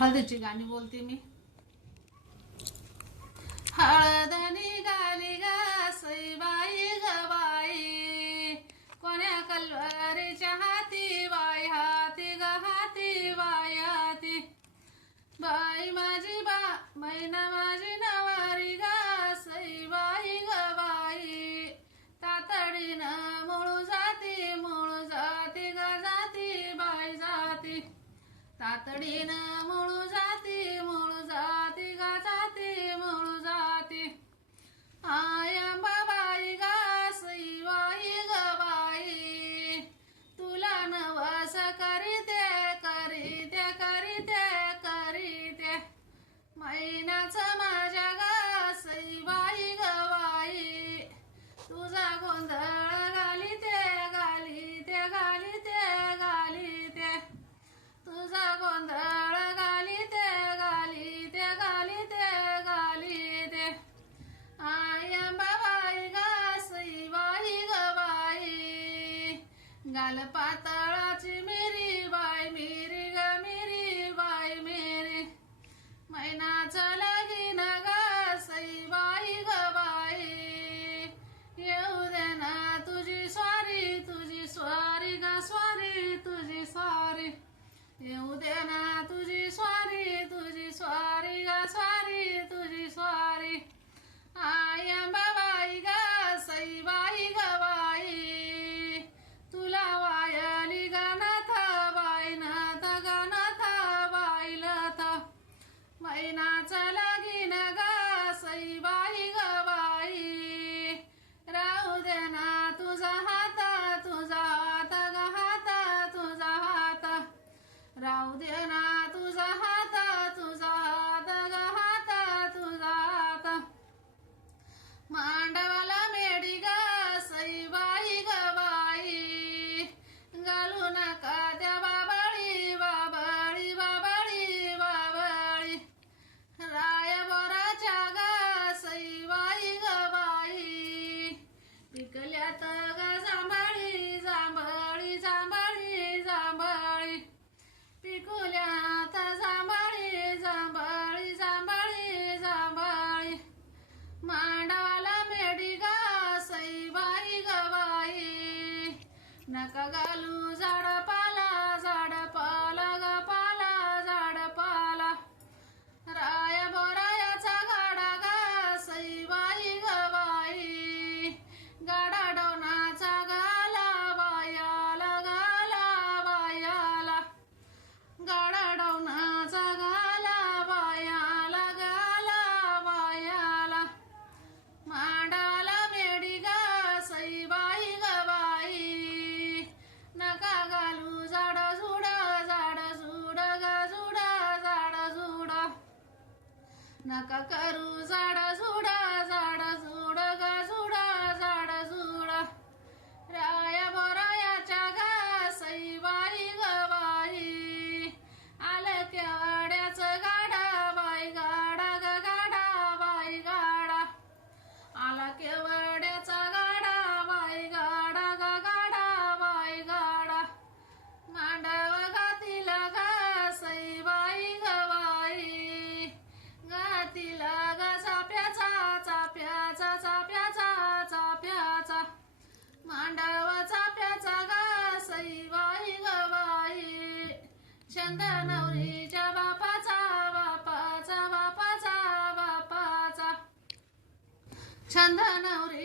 हळदीची गाणी बोलते मी. हळद निघाली गाई बाई. कोण्या कलवारीच्या हाती बाय हाती ग हाती बाय हाती. बाई माझी बा मैना माझी ना तातडीनं मुळू जाती मुळू जाती गा जाती मुळू जाती. आया बाबाई गासई बाई ग बाई. तुला नवस करीते करीते करीते करीते. महिनाच माझ्या गासई बाई ग बाई. तुझा गोंधळ गाल पाताळाची मेरी बाय मेरी ग मेरी बाय मेरे. मैना चला ना ग सई बाई ग बाई. येऊ दे ना तुझी स्वारी तुझी स्वारी ग स्वारी तुझी स्वारी. येऊ दे ना तुझी स्वारी तुझी स्वारी. मैनाचा लागे ना नका घालू झाड नका करू झाडा झोडा. छंद नवरीच्या बापाचा बापाचा बापाचा बापाचा. छंद नवरी